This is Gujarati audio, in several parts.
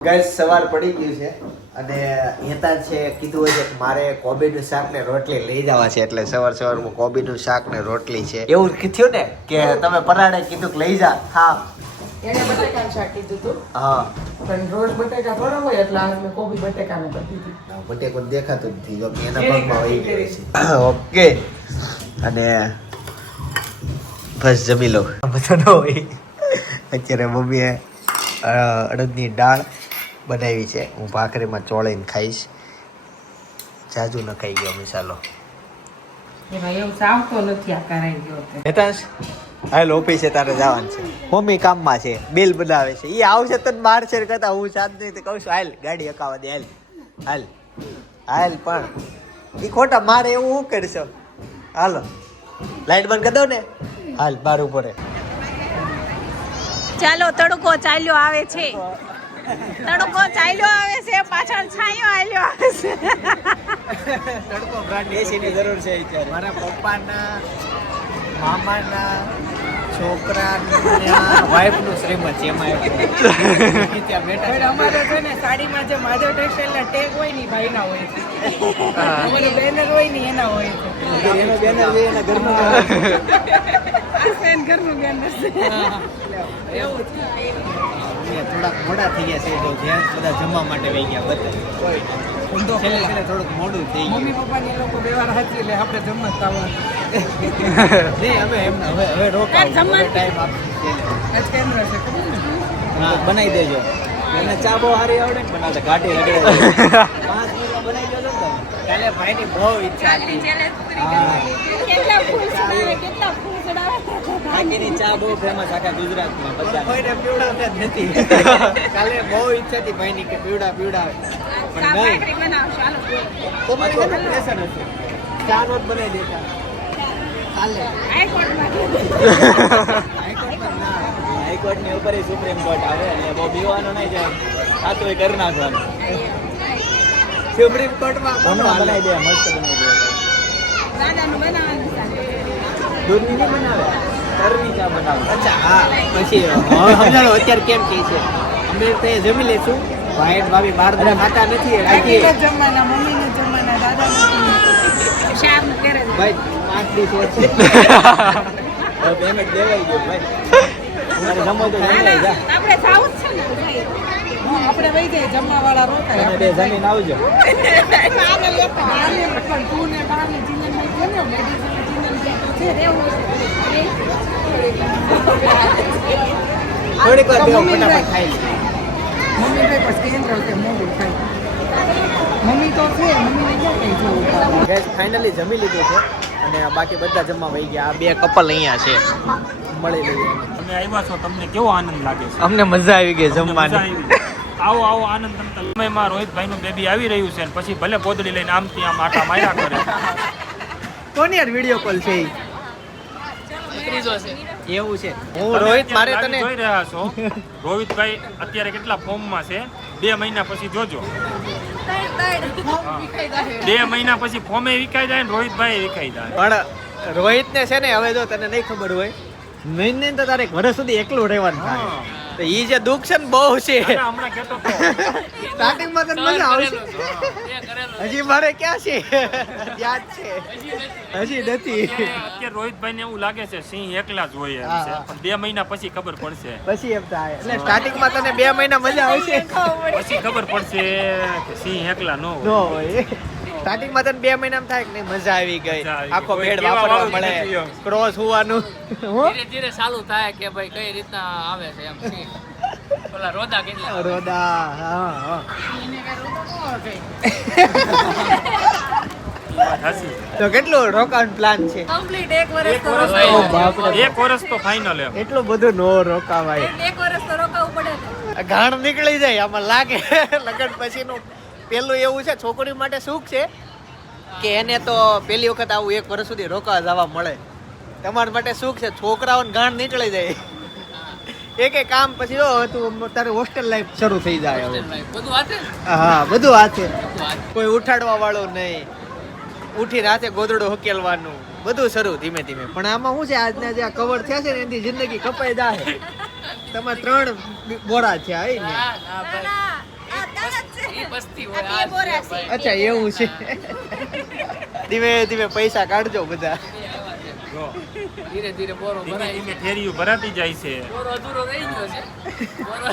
ગાઈસ સવાર પડી ગયું છે અને હેતા છે કીધું હોય છે કે મારે કોબીનું શાક ને રોટલી લઈ જવા છે એટલે સવાર સવારમાં કોબીનું શાક ને રોટલી છે. એવું થયું ને કે તમે પરાણે કીધું કે લઈ જા. હા. એને બટેકાનું શાક કીધું હતું હા. પણ રોજ બટેકા થોડા હોય એટલે આજ મેં કોબી બટેકાને કરી દીધી. બટેકો દેખાતું જ નથી. જો કે એના ભાગમાં વહી ગયું છે. ઓકે. અને બસ જમી લો. બધો ન હોય અત્યારે મમ્મીએ અડદની દાળ બનાવી છે. હું ભાખરીમાં ચોળીને ખાઈશ. જાજુ ન ખાઈ ગયો મિસાલો. એમાં એવું સાવતો નથી આ કરાઈ ગયો તે. હેતાંશ હાલ ઓફિસે તારે જવાનું છે. મમ્મી કામમાં છે બિલ બનાવે છે. એ આવશે તને મારશે છે કરતા હું શાંતિ કહું છું હાલ ગાડી અકાવા દે હાલ હાલ હાલ પણ. એ ખોટા મારે એવું હું કરશો? હાલો લાઈટ બંધ કરી દો ને? હાલ બાર ઉપર ચાલો તડકો ચાલ્યો આવે છે. તડકો ચાલ્યો આવે છે પાછળ છાંયો આવ્યો આવે છે. તડકો બ્રાન્ડ એસીની જરૂર છે અત્યારે. મારા પપ્પાના મામાના છોકરા વાઈફનું શ્રીમત છે એમાં અમારે છે ને સાડીમાં જે માધવ ટેક્સટાઇલ ટેગ હોય ને ભાઈના હોય છે. અમારું બેનર હોય ને એના હોય છે. એનો બેનર છે એના ઘરનું ઘરનું બેનર છે. એવું છે. અમે થોડાક મોડા થઈ ગયા છે તો જેન્ટ્સ બધા જમવા માટે વહી ગયા બધા. ઊંધો છેલ્લે પહેલા. છેલ્લે થોડુંક મોડું થઈ મમ્મી ગયું પપ્પાની લોકો વ્યવહાર હાચી એટલે આપણે જમવા આવવાનું નહીં હવે હવે રોકાવ. ટાઈમ આપી આજ કેન્દ્ર છે ખબર ને હા બનાવી દેજો. એને ચા બહુ સારી આવડે ને બનાવતા ઘાટી રગડે પાંચ મિનિટમાં બનાવી દેજો ને કાલે ભાઈની બહુ ઈચ્છા હતી. કેટલા ફૂલ કેટલા ફૂલ બાકીની ચા બહુ ફેમસ આખા ગુજરાતમાં બધા કોઈને પીવડાવતા જ નથી. કાલે બહુ ઈચ્છા હતી ભાઈની કે પીવડા પીવડાવે. પણ નહીં. ભાખરી બનાવશો? હાલો. પ્રેશર હતું ચા નોટ બનાવી દેતા. કાલે. હાઈકોર્ટમાં હાઈકોર્ટની ઉપર સુપ્રીમ કોર્ટ આવે અને બહુ બીવાનું નહીં જાય. આ હોય કરી નાખવાનું. સુપ્રીમ કોર્ટમાં બનાવી દે મસ્ત બનાવી દે. દાદાનું બનાવવાનું દૂધની નહીં બનાવે? તરની ચા બનાવે. અચ્છા હા. પછી સમજાણો અત્યારે કેમ છે? અમે તો જમી લઈશું. ભાઈ ભાભી બહાર ખાતા નથી જમવાના મમ્મીને જમવાના કરે ભાઈ પાંચ દિવસ વચ્ચે. પેમેન્ટ દેવાઈ ગયું ભાઈ. તમારે જમો તો જમી જા આપણે સાઉથ છે ને ભાઈ. આપણે વહી જાય જમવા વાળા રોકાય. તમે જમીન આવજો. તું ને થોડીક વાર બેહો, ફટાફટ ખાઈ મમ્મી ભાઈ પછી કેન્દ્ર છે મોડું થાય. મમ્મી તો છે મમ્મી ક્યાં કઈ જવું? ગેસ ફાઇનલી જમી લીધું છે અને બાકી બધા જમવા વહી ગયા. આ બે કપલ અહીંયા છે. મળી લઈએ. તમે આવ્યા છો તમને કેવો આનંદ લાગે છે? અમને મજા આવી ગઈ જમવાની. આવો આવો આનંદ તમતા સમયમાં રોહિતભાઈ નું બેબી આવી રહ્યું છે ને પછી ભલે પોદડી લઈને આમથી આમ આટા માર્યા કરે. કોની યાર વિડિયો કોલ છે એવું છે. હું રોહિત મારે તને જોઈ રહ્યા છો. રોહિતભાઈ અત્યારે કેટલા ફોર્મમાં છે? બે મહિના પછી જોજો. બે મહિના પછી ફોર્મે વિકાઈ જાય ને રોહિતભાઈ વિકાઈ જાય. પણ રોહિત ને છે ને હવે જો તને નહીં ખબર હોય મહિને તો તારે ઘરે સુધી એકલું રહેવાનું થાય. તો ઈ જે દુઃખ છે ને બહુ છે. અને હમણાં સ્ટાર્ટિંગમાં તને મજા આવશે. હજી મારે ક્યાં છે? યાદ છે. હજી નથી. અત્યારે રોહિતભાઈ ને એવું લાગે છે સિંહ એકલા જ હોય પણ બે મહિના પછી ખબર પડશે. પછી એમ થાય. એટલે સ્ટાર્ટિંગમાં તને બે મહિના મજા આવશે. પછી ખબર પડશે કે સિંહ એકલા ન હોય. નો સ્ટાર્ટિંગમાં તને બે મહિના થાય કે નહીં મજા આવી ગઈ. આખો બેડ વાપરવા મળે. ક્રોસ હોવાનું. ધીરે ધીરે ચાલુ થાય કે ભાઈ કઈ રીતના આવે છે એમ ઓલા રોદા કેટલા રોદા હા હા. વાત સાચી છે. તો કેટલું રોકાણ પ્લાન છે? કમ્પ્લીટ એક વર્ષ એક તો વર્ષ ફાઇનલ એમ. એટલું બધું નો રોકાવાય. એક વર્ષ તો રોકાવું પડે. નીકળી જાય આમાં લાગે. લગન પછીનું પેલું એવું છે છોકરી માટે સુખ છે કે એને તો પેલી વખત આવું એક વર્ષ સુધી રોકાવા જવા મળે. તમારા માટે સુખ છે છોકરાઓને ગાંઠ નીકળી જાય. એક એક કામ પછી જો હતું તારે હોસ્ટેલ લાઈફ શરૂ થઈ જાય બધું હાથે? હા બધું હાથે. કોઈ ઉઠાડવા વાળું નહીં. ઉઠી રાતે ગોદડું હકેલવાનું બધું શરૂ ધીમે ધીમે. પણ આમાં શું છે આજના જે કવર થયા છે ને એની જિંદગી કપાઈ જાય. તમારે ત્રણ બોરા થયા. ના, મસ્તી હોય અચ્છા એવું છે. ધીમે ધીમે પૈસા કાઢજો બધા. ધીરે ધીરે બોરો ભરાય ધીમે ઠેરીયું ભરાતી જાય છે. બોરો અધૂરો રહી ગયો છે. બોરો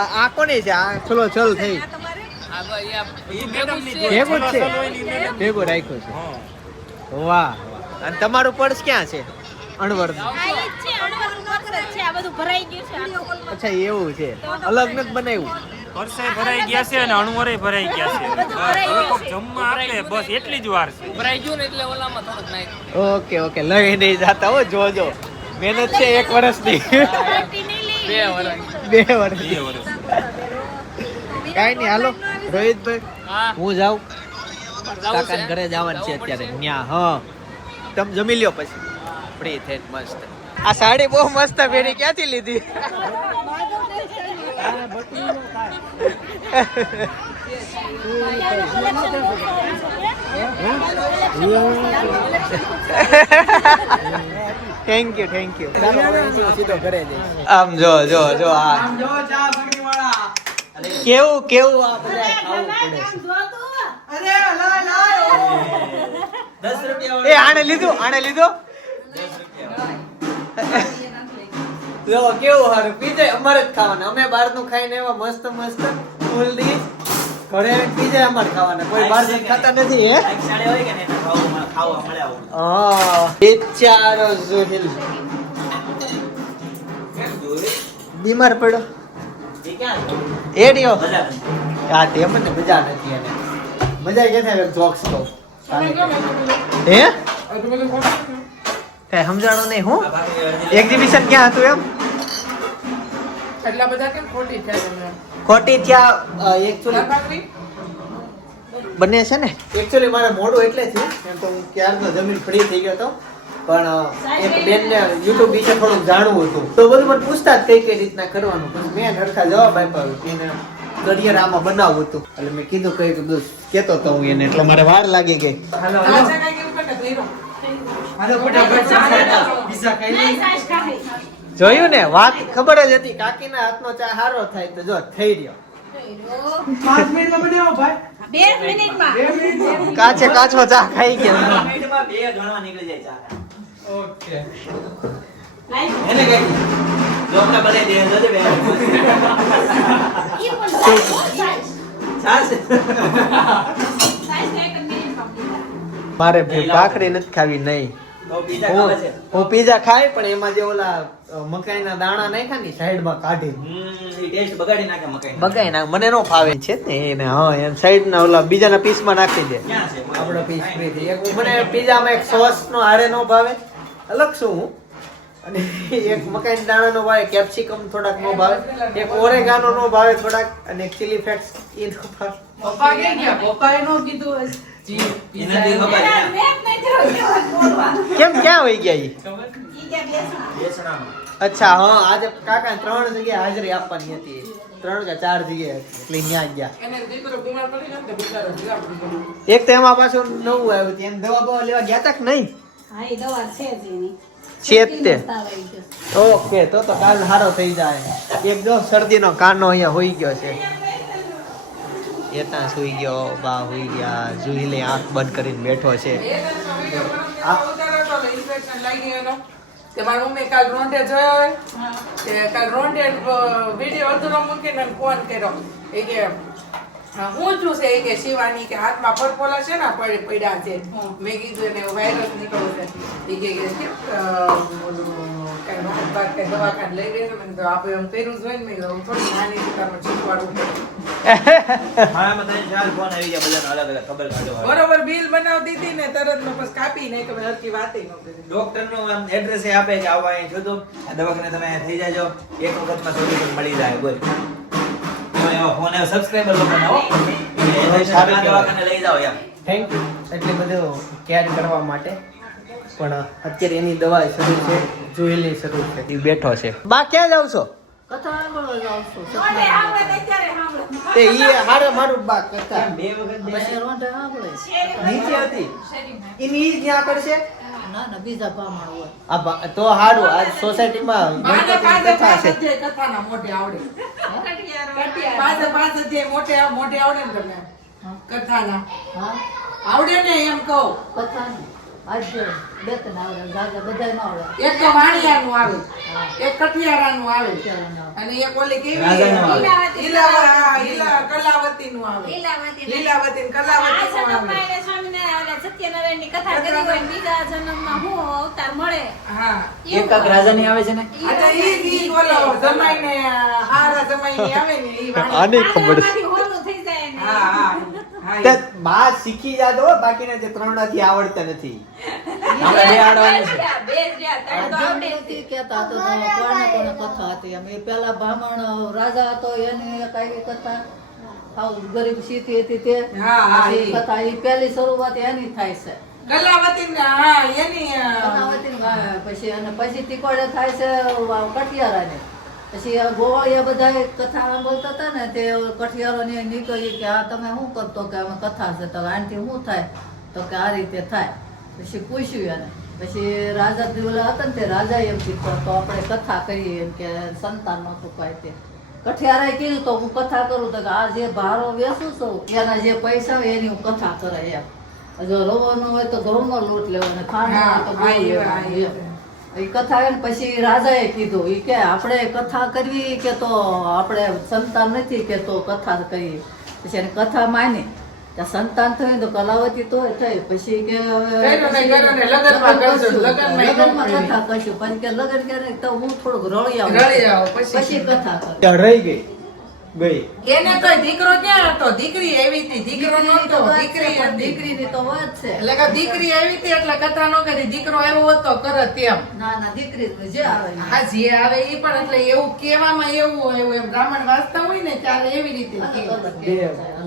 આ આ છે? આ ચલો ચલ થઈ. આ ભાઈ આ ઈ ભેગું છે. ભેગું વાહ. અને તમારું પર્સ ક્યાં છે? અણવર. અચ્છા એવું છે. અલગ નથી બનાવ્યું. પરસે ભરાઈ ગયા છે અને અણવરે ભરાઈ ગયા છે. હવે કોક જમવા આપે બસ એટલી જ વાર છે. ભરાઈ ગયું ને એટલે ઓલામાં થોડુંક નાખ. ઓકે ઓકે લઈ નહીં જાતા હો જોજો મહેનત છે એક વર્ષની. બે વર્ષ. બે બે વર્ષ. કાંઈ નહીં હાલો રોહિતભાઈ હું. જાઉં. કાકા ઘરે જવાનું છે અત્યારે? ન્યા હા. તમે જમી લ્યો પછી. ફ્રી થઈને મસ્ત. આ સાડી બહુ મસ્ત પહેરી ક્યાંથી લીધી? થેન્ક યુ થેન્ક યુ આમ જો જો જો આ. કેવું કેવું આ બધા ખાવું પડે? એ આને લીધું આને લીધું? જો કેવું હારું? પીજે અમારે જ ખાવાના. અમે બહારનું ખાઈને એવા મસ્ત મસ્ત ફૂલ ડીશ ઘરે પીજે અમારે ખાવાના. કોઈ બહાર ખાતા નથી હે? હા. બિચારો જોહિલ બીમાર પડ્યો? એ ડિયો હા તે મને મજા નથી એને. મજા કે થાય? જોક્સ તો. હે? કઈ સમજાણો નહીં હું. એક્ઝિબિશન ક્યાં હતું એમ? એટલા બધા કેમ ખોટી થયા ખોટી ત્યાં એકચ્યુઅલી ભાખરી? બને છે ને? એકચ્યુઅલી મારે મોડું એટલે થયું. એમ તો હું ક્યારનો જમીન ફ્રી થઈ ગયો હતો. પણ એક એક બેનને યુટ્યુબ વિશે થોડુંક જાણવું હતું. તો બધું મને પૂછતા જ કઈ કઈ રીતના કરવાનું. પણ મેં હરખા જવાબ આપ્યો એને કરિયર આમાં બનાવવું હતું. એટલે મેં કીધું કઈ બધું કેતો તો હું એને. એટલે મારે વાર લાગી ગઈ. હાલો હાલો. હાલો એવું કરે ભઈરો. જોયું ને? વાત ખબર જ હતી. કાકીના હાથનો ચા સારો થાય તો જો થઈ રહ્યો. કાચે કાચો ચા ખાઈ ગયો. મારે ભઈ ભાખરી નથી ખાવી નહીં. હું પીઝા ખાય પણ એમાં જે ઓલા મકાઈના દાણા નાખ્યા ને સાઈડમાં કાઢી બગાઈ નાખ. મને નો ફાવે છે ને એને. હા એમ સાઈડ ના ઓલા બીજાના પીસમાં નાખી દે. આપણો પીસ ફ્રી થઈ એક મને પીઝામાં એક સોસ નો હારે નો ભાવે. અલગ શું હું? અને એક મકાઈ દાણા નો ભાવે કેપ્સિકમ થોડાક નો ભાવે. એક ઓરેગાનો નો ભાવે થોડાક અને એક ચીલી ફ્લેક્સ એ નો ભાવે. પપ્પા કે ગયા? પપ્પાએ નો કીધું કેમ ક્યાં હોઈ ગયા ઈ? અચ્છા હા આજે કાકા ત્રણ જગ્યાએ હાજરી આપવાની હતી. ત્રણ કે ચાર જગ્યાએ એટલે ન્યા ગયા. એક તો એમાં પાછું નવું આવ્યું હતું. એમ દવા બવા લેવા ગયા તા કે નહીં? હા એ દવા છે તે. ઓકે તો તો કાલ સારો થઈ જાય. એક જો શરદીનો કાનો અહીંયા હોઈ ગયો છે. એતા સુઈ ગયો બા સુઈ ગયા જુહીલે આંખ બંધ કરીને બેઠો છે. તે મારી મમ્મી કાલ રોંઢે જોયો હોય તે કાલ રોંઢે વીડિયો અધૂરો મૂકીને ફોન કર્યો. એ કે હું છું છે? એ કે શિવાની કે હાથમાં પરપોલા છે ને પડી પડ્યા છે. મેં કીધું એને વાયરસ નીકળ્યો છે. એ કે કાંઈ બાર કાંઈ દવાખાને લઈ ગઈ છે. મેં કીધું આપણે એમ કર્યું જ હોય ને મેં થોડી નાની છે તારમાં શીખવાડવું બરોબર બિલ બનાવતી હતી ને તરત મેં પછી કાપી નહીં તો મેં હરખી ડોક્ટરનું આમ એડ્રેસ આપે કે આવો અહીં જોતો આ દવાખાને તમે થઈ જાજો. એક વખતમાં સોલ્યુશન મળી જાય બોલ. ફોન સબસ્ક્રાઇબર લોકો ના હો. દવાખાને લઈ જાઓ યાર થેન્ક યુ એટલે બધું કેર કરવા માટે. પણ અત્યારે એની દવા શરૂ છે. જુહીલની શરૂ છે એ બેઠો છે. બા ક્યાં જાવ છો? તે ઈ હારે મારું બા કરતા. બે વખત નીચે હતી. એની ઈ જ ત્યાં કરશે આ બા- તો હારું આ સોસાયટીમાં માને ગણપતિની કાંદે કથા છે. કથાના મોઢે આવડે. કટિયારો. પાંચ પાંચ અધ્યાય મોટે મોટે આવડે ને તમને કથાના. હા. આવડે ને એમ કહો. કથાનું. ન એક તો વાણિયાનું આવે એક કઠિયારાનું અને એક ઓલી કેવી? ને કથા કરી હોય બીજા જન્મમાં હું અવતાર મળે. હા. એક રાજાની આવે છે ને? અચ્છા ઈ ઈ બોલો જમાઈને હારા જમાઈને આવે ને એ. આને ખબર છે. થઈ જાય ને. હા હા. તે બા શીખી જાત હો બાકીના જે ત્રણમાંથી આવડતા નથી. આપણે બે આડવાનું છે. બે જ ત્રણ તો આવડે જ. તો કોને કોને કથા હતી? એમ પેલા બ્રાહ્મણ રાજા હતો એની એક કથા. આવ ગરીબ સીતી હતી તે. હા, હા, પછી કથા એ પહેલી શરૂઆત એની થાય છે. કલાવતી ને હા એની પછી અને પછી તીકોડે થાય છે કઠિયારાની પછી ગોવાળિયા બધા કથા બોલતા હતા ને તે કઠિયારોની નીકળી કે આ તમે શું કરતો કે અમે કથા છે? તો આનાથી શું થાય? તો કે આ રીતે થાય. પછી પૂછ્યું એને. પછી રાજા ઓલા હતા ને તે રાજા એમ કીધું તો આપણે કથા કરીએ એમ કે સંતાન નહોતું કાંઈ તે. કઠિયારાએ કીધું તો હું કથા કરું? તો કે આ જે ભારો વેચું છું એના જે પૈસા હોય એની હું કથા કરાય. એમ. જો રોવાનું હોય તો ઘઉંનો લોટ લેવાનો ખાંડ તો ગોળ લેવાનું. એ કથા એમ પછી રાજાએ કીધું એ કે આપણે કથા કરવી કે તો આપણે સંતાન નથી કે તો કથા કરીએ પછી એને કથા માની સંતાન થયું તો કલાવતી તો થઈ. પછી કે કે લગ્ન ક્યારે તો હું થોડુંક રળી આવું. પછી પછી કથા રહી ગઈ. ગઈ. એને તો દીકરો ક્યાં હતો? દીકરી એવી હતી. દીકરો નહોતો. દીકરી દીકરીની તો વાત છે. એટલે કે દીકરી આવી હતી એટલે કથા નો કરી. દીકરો આવ્યો હતો કરે તેમ ના ના દીકરી તો જે આવે હા જે આવે એ પણ એટલે એવું કહેવામાં એવું હોય એવું એમ. બ્રાહ્મણ વાંચતા હોય ને ત્યારે એવી રીતે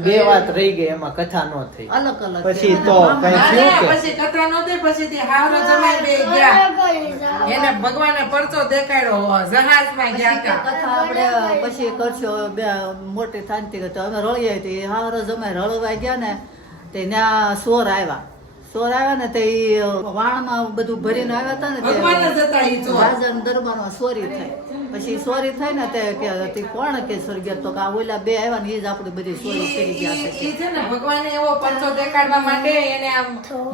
બે વાત રહી ગઈ એમાં કથા નો થઈ. અલગ અલગ. પછી. તો કઈ થયું કે? પછી કથા નહોતી પછી થી હારો જમાઈ બે ગયા. એને ભગવાને પરચો દેખાડ્યો જહાજમાં ગયા પછી કે કથા આપણે પછી કરશો બે મોટી થાનતી તો અમે રળીએ હતી હારો જમે રળવા ગયા ને તે ત્યાં સોર આવ્યા. સોર આવ્યા ને તે વાણમાં બધું ભરીને આવ્યા હતા ને. રાજાના દરબારમાં સોરી થઈ. પછી સોરી થઈ ને તે કે કોણ કે સ્વર્ગીય? તો કે આ ઓલા બે આવ્યા ને એ જ આપણી બધી સોરી કરી ગયા છે. ને ભગવાને એવો પરચો દેખાડવા માટે એને આમ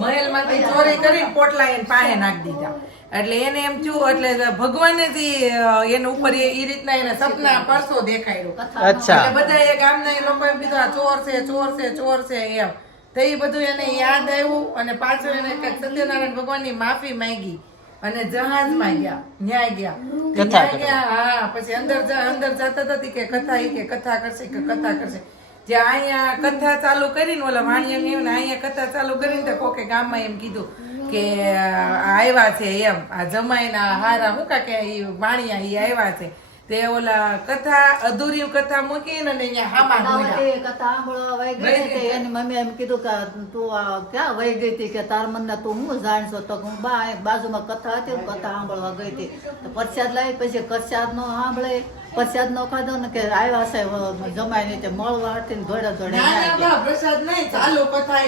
મહેલમાંથી ચોરી કરી પોટલા એને પાસે નાખી દીધા. એટલે એને એમ થયું એટલે ભગવાને થી એને ઉપર એ રીતના એને સપના પરસો દેખાડ્યો અચ્છા. બધા એ ગામના એ લોકો એમ કીધું આ ચોર છે ચોર છે ચોર છે એમ. તો એ બધું એને યાદ આવ્યું અને પાછું એને સત્યનારાયણ ભગવાનની માફી માંગી અને જહાજમાં ગયા ન્યાય ગયા. કથા ન્યાય ગયા હા પછી અંદર અંદર જતા હતી કે કથા એ કે કથા કરશે કે કથા કરશે. જે અહીંયા કથા ચાલુ કરીને ઓલા વાણી એમ ને અહીંયા કથા ચાલુ કરીને તો કોકે ગામમાં એમ કીધું કે આવ્યા છે એમ. આ જમાઈના હારા હું કાંઈ કે એ વાણિયા એ આવ્યા છે. તે ઓલા કથા અધૂરી કથા મૂકીને અને અહીંયા હામા ધોયા. કથા સાંભળવા વહી ગઈ તે એની મમ્મી એમ કીધું કે તું આ ક્યાં વહી ગઈ હતી કે તાર મને તું હું જાણશો તો હું બા બાજુમાં કથા હતી કથા સાંભળવા ગઈ હતી તો પ્રસાદ લાવી પછી પ્રસાદ નો સાંભળે પ્રસાદ નો ખાધો ને કે આવ્યા છે જમાય નહીં તે મળવા હતી ને ગયા. બા, પ્રસાદ નહીં ચાલુ કથા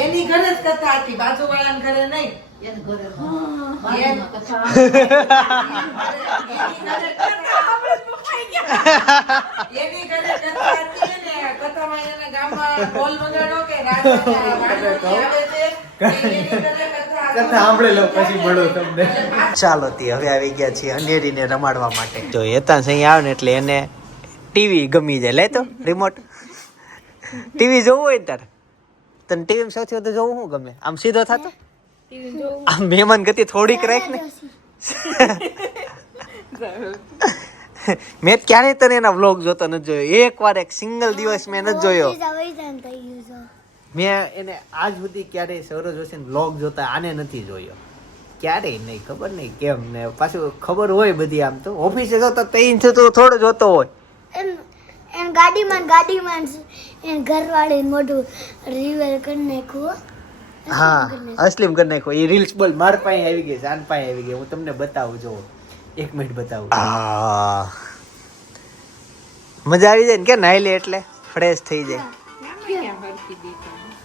એની ઘરે જ કથા હતી બાજુવાળાના ઘરે નહીં એને ઘરે બાજુમાં કથા એની ઘરે કથા હતી ને કથામાં એને ગામમાં ઢોલ વગાડો કે રાજાના વાણિયો આવે છે કે એની ઘરે કથા કથા સાંભળી લો પછી મળો તમને. ચાલો તે હવે આવી ગયા છીએ અનેરીને રમાડવા માટે. જો હેતા અહીં આવે ને એટલે એને ટીવી ગમી જાય. લે તો રિમોટ ટીવી જોવું હોય ને તારે? તને ટીવી સૌથી વધુ જોવું શું ગમે? આમ સીધો થતો? મહેમાન ગતિ થોડીક રાખ ને મેં ક્યારેય તને એના વ્લોગ જોતો નથી જોયો. એક વાર એક સિંગલ દિવસ મેં નથી જોયો. મેં એને આજ સુધી ક્યારેય સૌરજ જોશી વ્લોગ જોતા આને નથી જોયો. ક્યારેય નહીં ખબર નહીં કેમ ને પાછું ખબર હોય બધી આમ તો. ઓફિસે જતો છે તો થોડો જોતો હોય. એમ ગાડીમાં ને ગાડીમાં એ ઘરવાળી ઘરવાળે મોઢું રિવેલ કરી નાખ્યું હા અસલીમ કરી નાખો. એ રીલ્સ બોલ માર પાસે આવી ગઈ જાન પાસે આવી ગઈ. હું તમને બતાવું જો એક મિનિટ બતાવું. મજા આવી જાય ને કે નાઈ લે એટલે? ફ્રેશ થઈ જાય.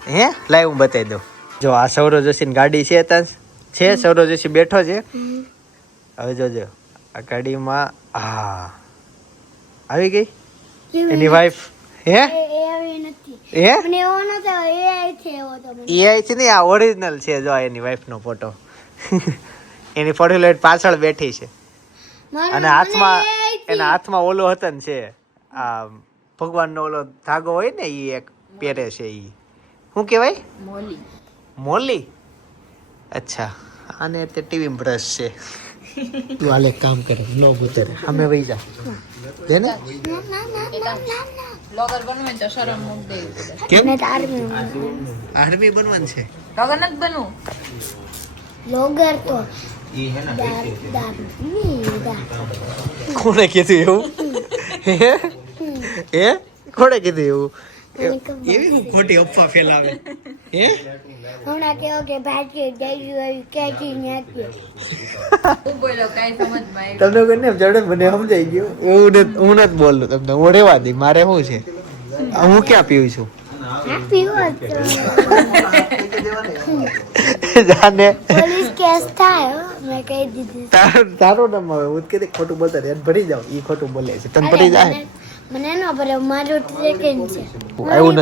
હે લાઈવ હું? બતાવી દઉં. જો આ સૌરવ જોશીની ગાડી છે ત્યાં. છે સૌરવ જોશી બેઠો છે. હવે જોજો આ ગાડીમાં હા આવી ગઈ? એની વાઈફ હે? એ એ આવી નથી. હે? મને એવો નતો એ આઈ છે એવો તો એઆઈ છે ને આ ઓરિજિનલ છે જો આ એની વાઈફનો ફોટો એની ફોટો લઈને પાછળ બેઠી છે. અને હાથમાં. એના હાથમાં ઓલો હતો ને છે આ ભગવાનનો ઓલો ધાગો હોય ને એ એક પહેરે છે એ શું કહેવાય? મોલી. મોલી? અચ્છા. અને તે ટીવી બ્રશ છે. તું હાલ એક કામ કરે નો ઉતારે અમે વહી જા. હે ને. બ્લોગર બનવું તો શરમ મૂક કેમ? મેં આર્મી બનવાનું છે. બ્લોગર નથી બનવું? તો. કોણે કીધું એવું? હે? હે? કોણે કીધું એવું? એવી ખોટી અફવા ફેલાવે. હે? હમણાં કેવો કે ભાગ્ય ગયું આવી ક્યાંથી નાખ્યો હું બોલ્યો કાંઈ સમજમાં આવ્યું. તમને કોઈ ને જડે મને સમજાઈ ગયું? એવું ને હું નથી બોલું તમને હું રેવા દઈ મારે શું છે? હું ક્યાં પીવું છું? હા જાને. પોલીસ કેસ થાય મેં કહી દીધું. તાર- નામ હવે હું કીધું ખોટું બોલતા એને ભરી જાવ ઈ ખોટું બોલે છે તને ભરી જાય. મને- ન ભરે મારું સેકન્ડ છે. નથી.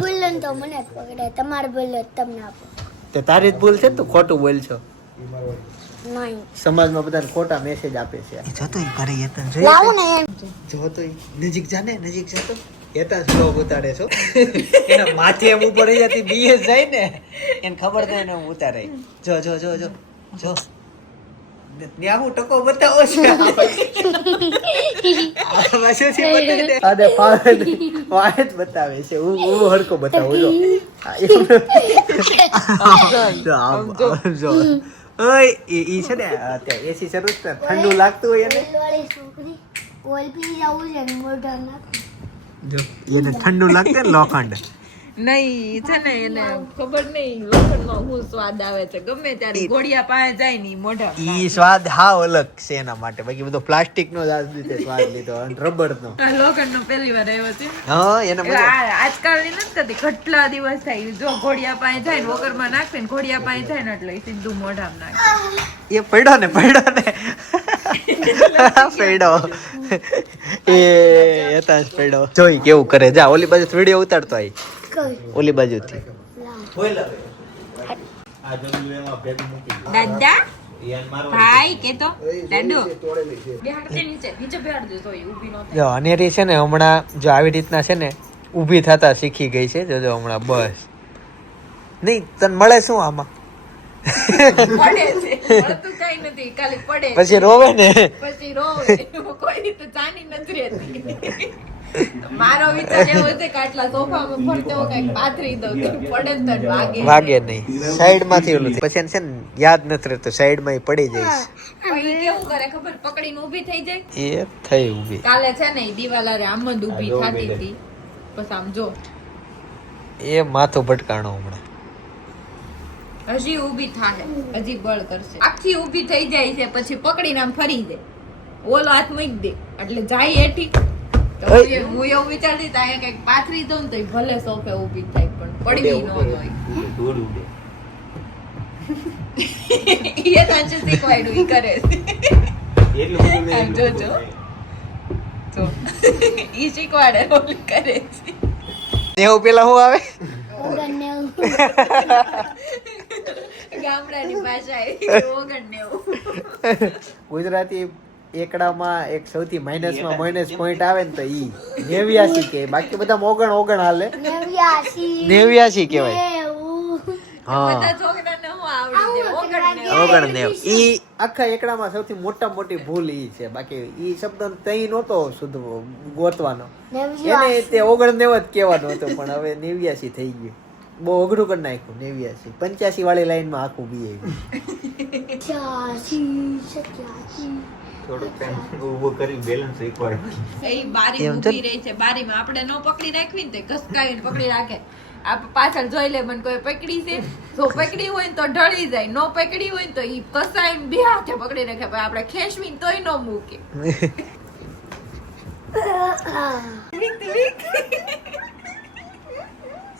બોલે તો મને જ પકડે તમારે બોલે તમને આપો. તે તારી જ ભૂલ છે ને તું ખોટું બોલ છો. સમાજમાં બધાને ખોટા મેસેજ આપે છે. જતો ઘરે યતન લાવું ને જો જોતો નજીક જાને નજીક જાતો. યતન સ્લોગ ઉતારે છો એના માથે એમ ઉપર જતી બીએસ જાય ને એને ખબર થાય ને હું ઉતારે. જો જો જો જો જો. ત્યાં હું ટકો બતાવો છે આમાં શું છે બતાવી દે. અરે પાડ વાય બતાવે છે હું હું હરકો બતાવું જો આ આમ આમ જો ઓય ઈ ઈ છે ને અત્યારે એસી શરૂ ઠંડુ લાગતું હોય એને ઓલ પી જવું છે ને જો એને ઠંડુ લાગતું લોખંડ નહીં છે ને એને ખબર નહીં લોખંડમાં શું સ્વાદ આવે છે ગમે ત્યારે ગોળિયા પાસે જાય ની મોઢા ઈ સ્વાદ હા અલગ છે એના માટે. બાકી બધો પ્લાસ્ટિક નો જ રીતે સ્વાદ લીધો રબર નો લોખંડ નો પહેલી વાર આવ્યો છે. હા એને એટલે આ આજકાલની નથી થતી કેટલા દિવસ થાય. જો ઘોડિયા પાસે જાય ને વગરમાં નાખે ને ઘોડિયા પાસે જાય ને એટલે સીધું મોઢામાં નાખે. એ પડ્યો ને પડ્યો ને. પડ્યો. એ એતા જ પડ્યો. જોઈ કેવું કરે. જા ઓલી બાજુ વીડિયો ઉતારતો આઈ. ઓલી બાજુથી. દાદા? ઈ આને મારવા ભાઈ કે તો? દાદુ? નીચે. નીચે બેહાડ દે તો ઊભી નો જો અનેરી છે ને હમણાં જો આવી રીતના છે ને ઊભી થતા શીખી ગઈ છે. જોજો હમણાં બસ. નહીં તને મળે શું આમાં? પડે છે. મળતું કઈ નથી ખાલી પડે પછી રોવે ને. પછી રોવે. કોઈ રીતે ચાની નથી રહેતી. મારો વિચાર એવો છે કે આટલા સોફામાં ફરતે હું કંઈક પાથરી દઉં પડે તો વાગે. વાગે નહીં. સાઈડમાંથી ઓલું પછી છે ને યાદ નથી રહેતું સાઈડમાં પડી જઈશ પછી કેવું કરે ખબર? પકડીને ઊભી થઈ જાય? એ થઈ ઊભી. કાલે છે ને આમ જ ઊભી થતી હતી. બસ આમ જો. એ માથું ભટકાણો હમણાં. હજી ઊભી થાય હજી બળ કરશે. આખી ઊભી થઈ જાય છે પછી પકડીને આમ ફરી દે ઓલો હાથ મૂકી દે. એટલે જાય એઠી હું? એ- એવું વિચારતી તા અહીંયા પાથરી દઉં તો ભલે સોફે ઊભી થાય પણ પડવી ન હોય. ધૂળ ઉડે. એ સાચું શીખવાડ્યું ઈ કરે. એટલું બધું જોજો. જો. ઈ શીખવાડે ઓલું કરે છે. નેવું પેલા શું આવે? ગામડાની ભાષા ગુજરાતી એકડામાં એક સૌથી માઇનસમાં માઇનસ પોઈન્ટ આવે ને તો ઈ. નેવ્યાસી કે? બાકી બધા ઓગણ ઓગણ હાલે. નેવ્યાસી કહેવાય? હા. ઓગણ નેવ. ઈ આખા એકડામાં સૌથી મોટા મોટી ભૂલ ઈ છે. બાકી ઈ શબ્દ તઈ નહોતો શુદ્ધ ગોતવાનો. એને. તે ઓગણ નેવ જ કહેવાનો હતો પણ હવે નેવ્યાસી થઈ ગયું. બહુ અઘરું કરી નાખ્યું નેવ્યાસી પંચ્યાસી વાળી લાઈનમાં આખું બી આવી. થોડુંક time ઊભું કરી balance શીખવાડે. એ બારી તો- ઊભી રહી છે. બારીમાં આપણે નો પકડી રાખવી ને તો ઘસકાવીને પકડી રાખે. આપ પાછળ જોઈ લે મને કોઈ પકડી છે? જો પકડી હોય ને તો ઢળી જાય. નો પકડી હોય ને તો ઈ કસાઈને બે હાથે પકડી રાખે. પણ આપણે ખેંચવી ને તોય નો મૂકે.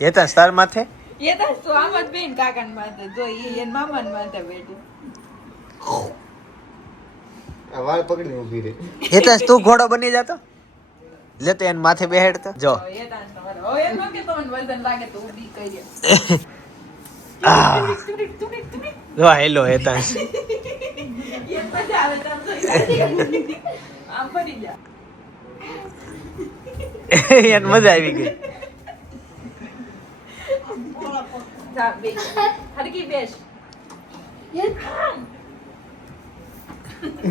એ તો સ્ટાર માથે? એ તો શું આમ જ બેન કાકાને માથે. જો ઈ એન મામાને માથે બેઠું. એ તો તું ઘોડો બની જતો? લે તો એને માથે બેહેડતા. જો. ઊભી. જો હેલો હેતાંશ. એને મજા આવી ગઈ. બેસ.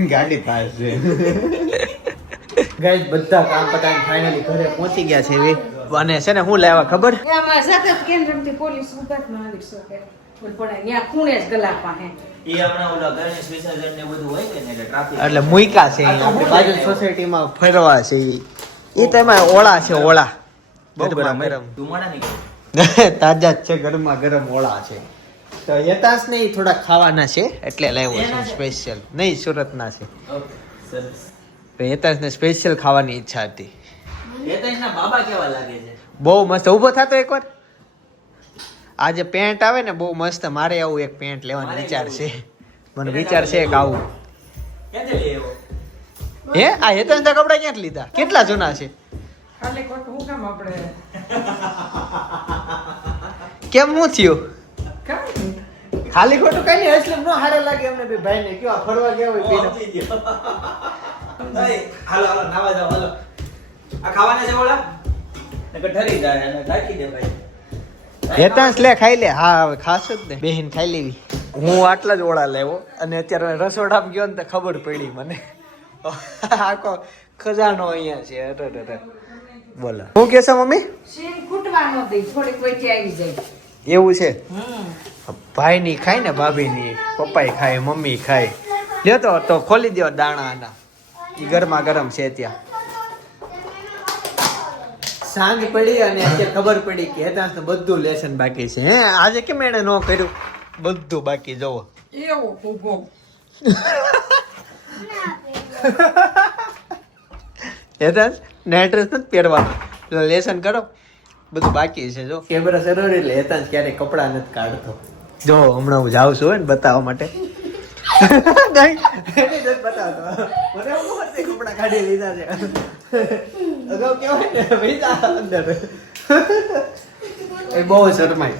ગાડી પાસ છે. ગાઈસ બધા કામ પતાવીને ફાઇનલી ઘરે પહોંચી ગયા છે હવે. અને છે ને હું લાવ્યા ખબર? એમાં સતત કેન્દ્રથી પોલીસ ઉગાતમાં આવી શકે પણ ત્યાં ખૂણે જ ગલા પાસે ઈ હમણાં ઓલા ગણેશ વિસર્જન ને બધું હોય ને એટલે ટ્રાફિક એટલે મુઈકા છે બાજુ સોસાયટીમાં ફરવા છે એ. ઈ તો એમાં ઓળા છે ઓળા. તાજા જ છે ગરમા ગરમ ઓળા છે. તો યતાસ ને થોડા ખાવાના છે એટલે લાવ્યો છે? સ્પેશિયલ નહીં સુરતના છે. તો યતાસ ને સ્પેશિયલ ખાવાની ઈચ્છા હતી. તો બાબા કેવા લાગે છે? બહુ મસ્ત. ઊભો થતો એકવાર. આ જે પેન્ટ આવે ને બહુ મસ્ત. મારે આવું એક પેન્ટ લેવાનો વિચાર છે. મને વિચાર છે કે આવું. હે? આ હેતન કપડા ક્યાંથી લીધા? કેટલા જૂના છે? ખાલી કોટ હું કામ આપણે કેમ હું થયું. ખાલી ખોટું કઈ નહીં એટલે નો હારે લાગે અમને બે ભાઈ ને કયો ફરવા ગયા હોય. ભાઈ, હાલો હાલો નાવા જાવ હાલો. આ ખાવાના છે બોલા નકર ઠરી જાય અને ઢાકી દે ભાઈ હેતાંશ લે ખાઈ લે. હા હવે ખાસ જ ને. બેહીન ખાઈ લેવી. હું આટલા જ ઓળા લેવો અને અત્યારે રસોડામાં ગયો ને તો ખબર પડી મને. આખો ખજાનો અહીંયા છે. અરે અરે. બોલો. શું કહેશો મમ્મી? શીંગ ખૂટવા ન દઈ થોડીક વચ્ચે આવી જાય. એવું છે? ભાઈ ની ખાય ને ભાભી ની પપ્પાઈ ખાય મમ્મી ખાય. લ્યો તો તો ખોલી દો દાણા આના એ ગરમા ગરમ છે ત્યાં. સાંજ પડી અને અત્યારે ખબર પડી કે હેતાંશ બધું લેસન બાકી છે. હે આજે કેમ એને ન કર્યું? બધું બાકી જોવો. એવો ભૂગો હેતાંશ ને એડ્રેસ નથી પહેરવાનું. લેસન કરો. બધું બાકી છે જો. કેમેરા સરોર એટલે હેતાંશ ક્યારેય કપડાં નથી કાઢતો. જો હમણાં હું જાઉં છું ને બતાવવા માટે. કપડાં કાઢી લીધા છે. અગાઉ ને અંદર. એ બહુ શરમાય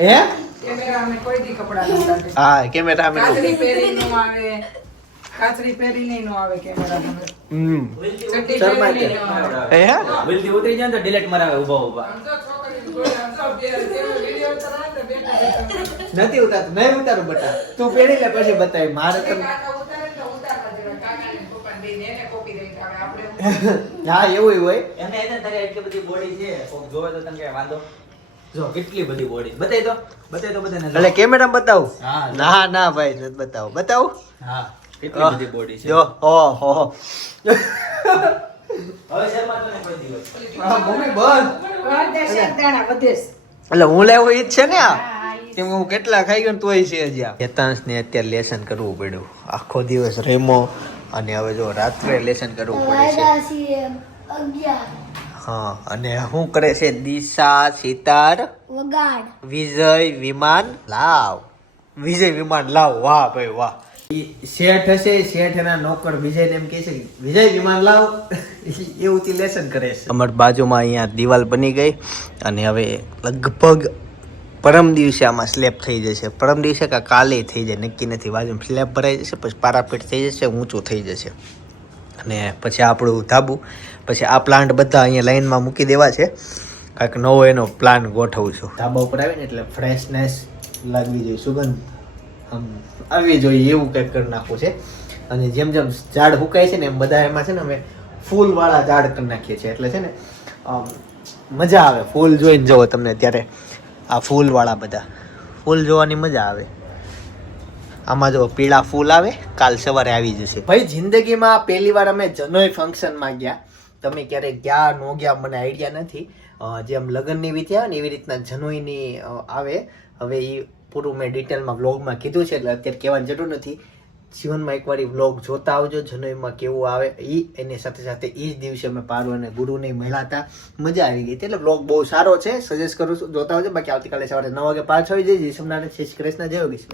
હે? હા કેમેરા આવે. કાચરી પહેરીને નો આવે હમ. હે? ઉતરી જાય ને તો ડિલેટ મરાવે ઊભા ઊભા નથી ઉતારતું નહીં ઉતારું બટા તું પહેરી લે પછી બતાવી મારે તો તો હા એવું હોય એમને એને તારે એટલી બધી બોડી છે કોક જોવે તો તને કઈ વાંધો જો કેટલી બધી બોડી બતાવી દો બતાવી દો બધાને એટલે કેમેરા બતાવું ના ના ભાઈ નથી બતાવો બતાવું હા કેટલી બધી બોડી છે જો હો હો હો. હવે શર્માતો ને કોઈ દિવસ મમ્મી બસ દાણા છે એટલે હું લેવું ઈ જ છે ને આ? કેમ કે હું કેટલા ખાઈ ગયો તોય છે હજી આ. હેતાંશ ને અત્યારે લેસન કરવું પડ્યું. આખો દિવસ રેમો અને હવે જો રાત્રે લેસન કરવું પડે છે. હા અને શું કરે છે દિશા સિતાર? વગાડ. વિજય વિમાન લાવ. વિજય વિમાન લાવ. વાહ ભાઈ વાહ. શેઠ હશે શેઠ એના નોકર વિજય એમ કહે છે વિજય વિમાન લાવ. એવું થી લેસન કરે છે. અમાર બાજુમાં અહીંયા દિવાલ બની ગઈ અને હવે લગભગ પરમ દિવસે આમાં સ્લેબ થઈ જશે. પરમ દિવસે કે કાલે થઈ જાય નક્કી નથી. બાજુમાં સ્લેબ ભરાઈ જશે પછી પારાપીટ થઈ જશે ઊંચું થઈ જશે. અને પછી આપણું ધાબુ પછી આ પ્લાન્ટ બધા અહીંયા લાઈનમાં મૂકી દેવા છે. કાંઈક નવો એનો પ્લાન ગોઠવું છું. ધાબા ઉપર આવીને એટલે ફ્રેશનેસ લાગવી જોઈએ સુગંધ. આમ આવવી જોઈએ એવું કંઈક કરી નાખવું છે. અને જેમ જેમ ઝાડ હુકાય છે ને એમ બધા એમાં છે ને અમે ફૂલવાળા ઝાડ કરી નાખીએ છીએ. એટલે છે ને મજા આવે. ફૂલ જોઈને જુઓ તમને ત્યારે આ ફૂલવાળા બધા. ફૂલ જોવાની મજા આવે. આમાં જો પીળા ફૂલ આવે, કાલ સવારે આવી જશે. ભાઈ, જિંદગીમાં પહેલી વાર અમે જનોય ફંક્શનમાં ગયા. તમે ક્યારેક ગયા, નો ગયા, મને આઈડિયા નથી. જેમ લગ્નની વિધિ આવે ને એવી રીતના જનોઈની આવે. હવે એ પૂરું મેં ડિટેલમાં વ્લોગમાં કીધું છે, એટલે અત્યારે કહેવાની જરૂર નથી. જીવનમાં એકવાર વ્લોગ જોતા આવજો, જનોઈમાં કેવું આવે એ એની સાથે સાથે એ જ દિવસે અમે પારો અને ગુરુને મળ્યા હતા. મજા આવી ગઈ એટલે વ્લોગ બહુ સારો છે સજેસ્ટ કરું છું, જોતા આવજો. બાકી આવતીકાલે સવારે નવ વાગે પાછો આવી જઈએ જય સોમનાથ શ્રી કૃષ્ણ, જય યોગેશ્વર.